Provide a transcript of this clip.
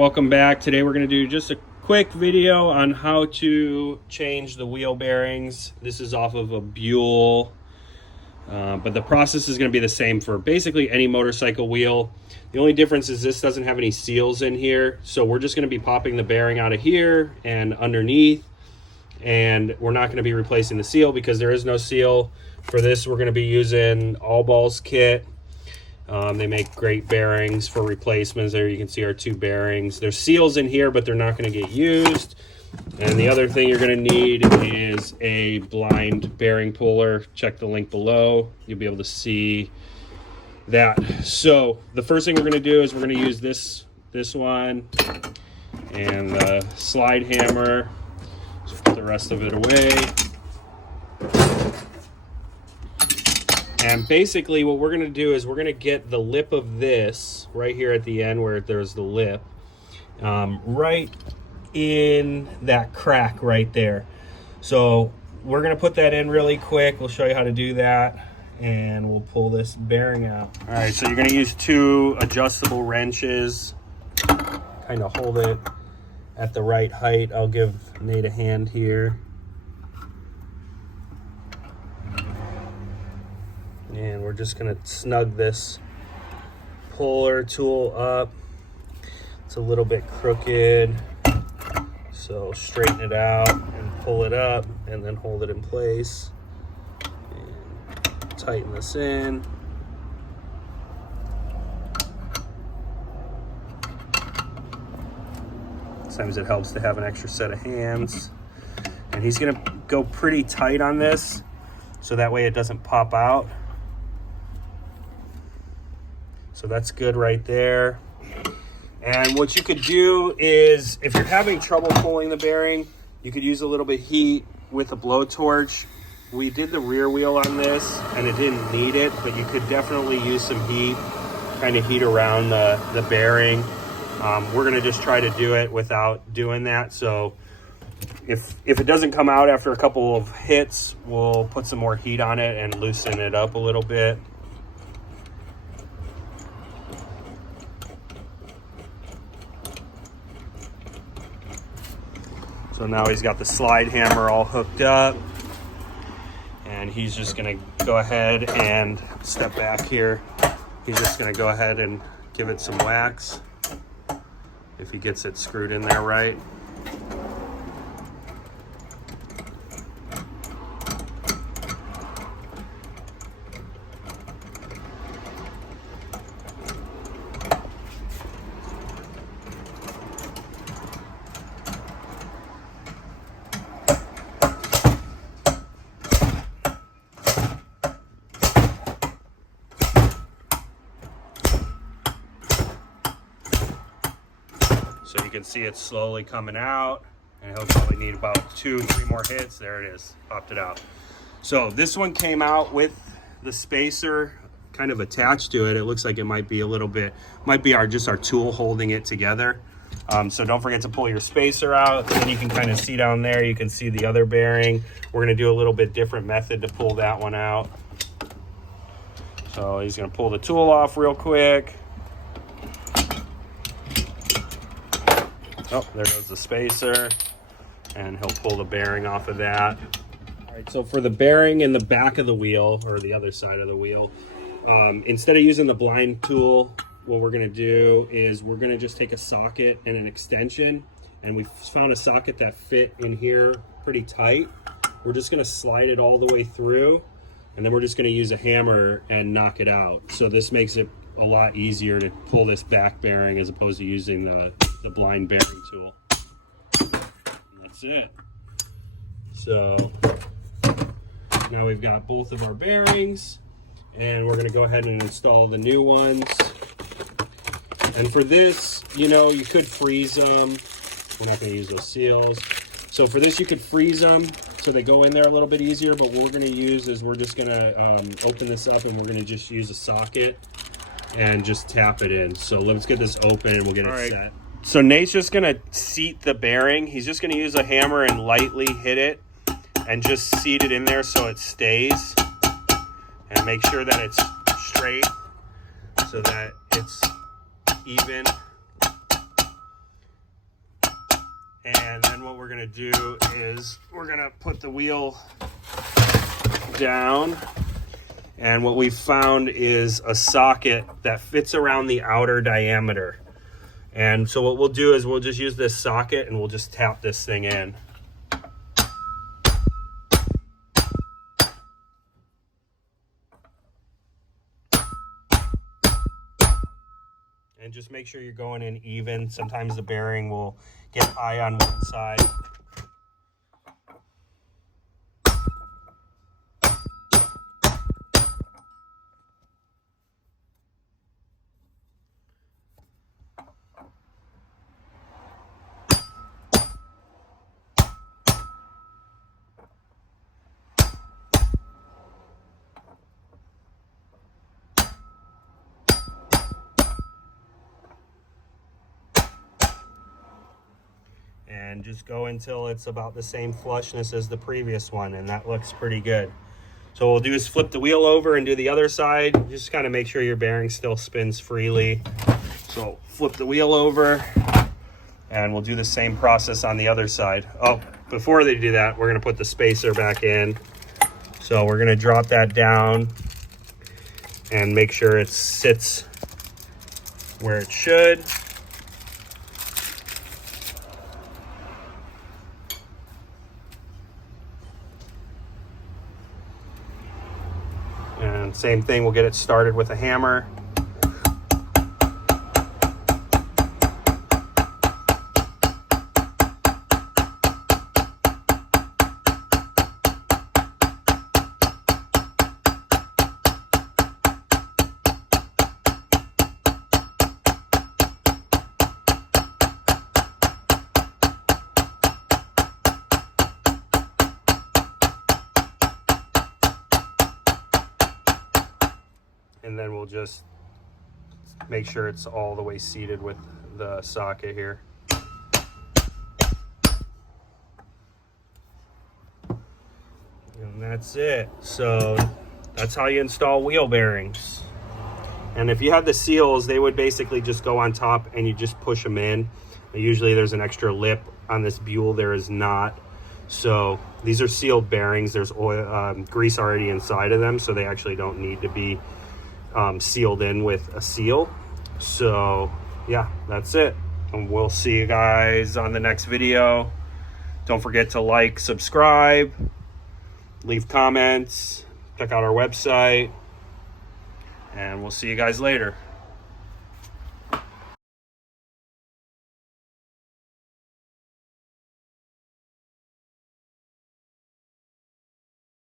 welcome back. Today we're going to do just a quick video on how to change the wheel bearings. This is off of a Buell, but the process is going to be the same for basically any motorcycle wheel. The only difference is this doesn't have any seals in here, so we're just going to be popping the bearing out of here and underneath, and we're not going to be replacing the seal because there is no seal. For this, we're going to be using All Balls kit. They make great bearings for replacements. There you can see our two bearings. There's seals in here, but they're not going to get used. And the other thing you're going to need is a blind bearing puller. Check the link below. You'll be able to see that. So the first thing we're going to do is we're going to use this one and the slide hammer. Just put the rest of it away. And basically what we're going to do is we're going to get the lip of this right here at the end where there's the lip, right in that crack right there. So we're going to put that in really quick. We'll show you how to do that, and we'll pull this bearing out. All right, so you're going to use two adjustable wrenches. Kind of hold it at the right height. I'll give Nate a hand here. And we're just gonna snug this puller tool up. It's a little bit crooked, so straighten it out and pull it up and then hold it in place. And tighten this in. Sometimes it helps to have an extra set of hands. And he's gonna go pretty tight on this so that way it doesn't pop out. So that's good right there. And what you could do is, if you're having trouble pulling the bearing, you could use a little bit of heat with a blowtorch. We did the rear wheel on this and it didn't need it, but you could definitely use some heat, kind of heat around the bearing. We're gonna just try to do it without doing that. So if it doesn't come out after a couple of hits, we'll put some more heat on it and loosen it up a little bit. So now he's got the slide hammer all hooked up, and he's just gonna go ahead and step back here. He's just gonna go ahead and give it some wax if he gets it screwed in there right. So you can see it's slowly coming out, and he'll probably need about 2-3 more hits. There it is, popped it out. So this one came out with the spacer kind of attached to it. It looks like it might be a little bit, might be just our tool holding it together. So don't forget to pull your spacer out, and you can kind of see down there, you can see the other bearing. We're gonna do a little bit different method to pull that one out. So he's gonna pull the tool off real quick. Oh, there goes the spacer, and he'll pull the bearing off of that. All right, so for the bearing in the back of the wheel, or the other side of the wheel, instead of using the blind tool, what we're gonna do is we're gonna just take a socket and an extension, and we found a socket that fit in here pretty tight. We're just gonna slide it all the way through, and then we're just gonna use a hammer and knock it out. So this makes it a lot easier to pull this back bearing as opposed to using the blind bearing tool. And that's it. So now we've got both of our bearings, and we're gonna go ahead and install the new ones. And for this, you know, you could freeze them. We're not gonna use those seals. So for this, you could freeze them so they go in there a little bit easier, but what we're gonna use is we're just gonna open this up, and we're gonna just use a socket and just tap it in. So let's get this open and we'll get it set. So Nate's just gonna seat the bearing. He's just gonna use a hammer and lightly hit it and just seat it in there so it stays, and make sure that it's straight so that it's even. And then what we're gonna do is we're gonna put the wheel down. And what we've found is a socket that fits around the outer diameter. And so what we'll do is we'll just use this socket and we'll just tap this thing in. And just make sure you're going in even. Sometimes the bearing will get high on one side. And just go until it's about the same flushness as the previous one, and that looks pretty good. So what we'll do is flip the wheel over and do the other side. Just kind of make sure your bearing still spins freely. So flip the wheel over, and we'll do the same process on the other side. Oh, before they do that, we're gonna put the spacer back in. So we're gonna drop that down and make sure it sits where it should. And same thing, we'll get it started with a hammer. And then we'll just make sure it's all the way seated with the socket here. And that's it. So that's how you install wheel bearings. And if you had the seals, they would basically just go on top and you just push them in. Usually there's an extra lip on this Buell, there is not. So these are sealed bearings. There's oil, grease already inside of them, so they actually don't need to be sealed in with a seal. So yeah, that's it, and we'll see you guys on the next video. Don't forget to like, subscribe, leave comments, check out our website, and we'll see you guys later.